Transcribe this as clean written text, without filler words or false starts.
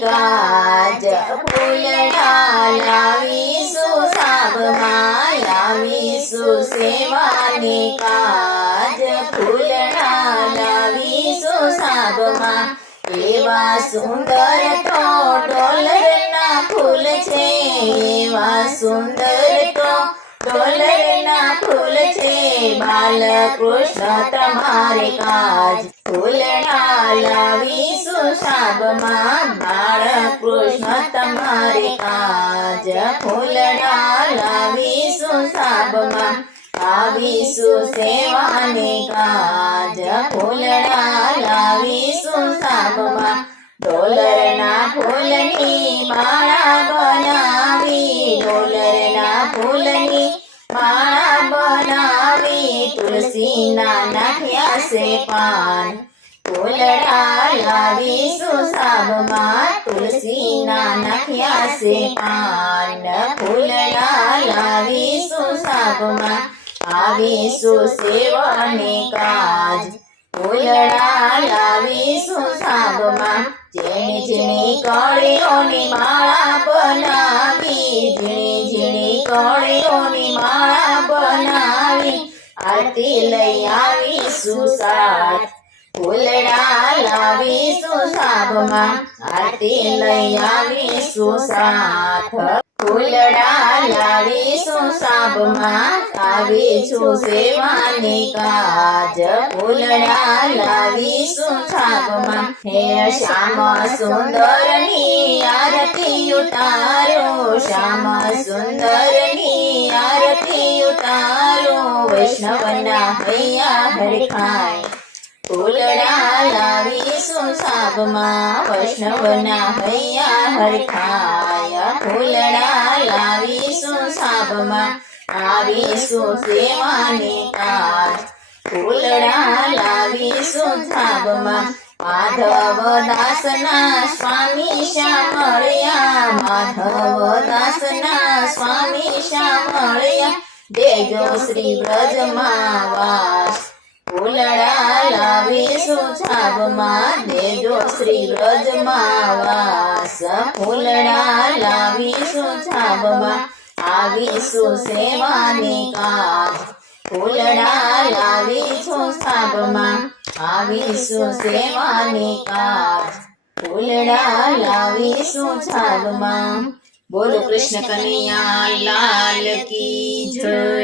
કાજ ફૂલડા લાવીશું સાબમાં લાવીશું સેવાની કાજ ફૂલડા લાવીશું સાબમાં એવા સુંદર તો ડોલરના ફૂલ છે એવા સુંદર તો ડોલરના ફૂલ છે બાલકૃષ્ણ તમારે કાજ ફૂલડા લાવીશું સાબમાં બાળકૃષ્ણ તમારે કાજ ફૂલડા લાવીશું સાબમાં લાવીશું સેવાની કાજ ફૂલડા લાવીશું સાબમાં ડોલરના ફૂલની માળા બનાવી ડોલરના ફૂલની માળા બનાવી તુલસીના નાખ્યા છે પાન ફૂલડા લાવીશું સાબમાં તુલસીના નાખ્યા છે પાન ફૂલડા લાવીશું સાબમાં આવીશું સેવાની કાજ ફૂલડા લાવીશું સાબમાં ઝીણી ઝીણી કળીઓની માળા બનાવી ઝીણી ઝીણી કળીઓની માળા બનાવી આરતી લઈ આવીશું સાથ ફૂલડા લાવીશું સાબમાં આરતી લઈ આવીશું સાથ ફૂલડા લાવીશું સાબમાં આવીશું સેવાની કાજ ફૂલડા લાવીશું સાબમાં હે શ્યામ સુંદરની આરતી ઉતારો શ્યામ સુંદરની આરતી ઉતારો વૈષ્ણવના હૈયા હરખાય ફૂલડા લાવીશું સાબમાં વૈષ્ણવના હૈયા હરખાય ફૂલડા લાવીશું સાબમાં આવીશું સેવાની કાજ ફૂલડા લાવીશું સાબમાં માધવ દાસના સ્વામી શામળિયા માધવ દાસના સ્વામી શામળિયા દેજો શ્રી બ્રજમાં વાસ ફૂલડા લાવીશું સાબમાં દેજો શ્રી બ્રજમાં વાસ ફૂલડા લાવીશું સાબમાં આવીશું સેવાની કાજ ફૂલડા લાવીશું સાબમાં આવીશું સેવાની કાજ ફૂલડા લાવીશું સાબમાં બોલો કૃષ્ણ કનૈયા લાલ કી જય।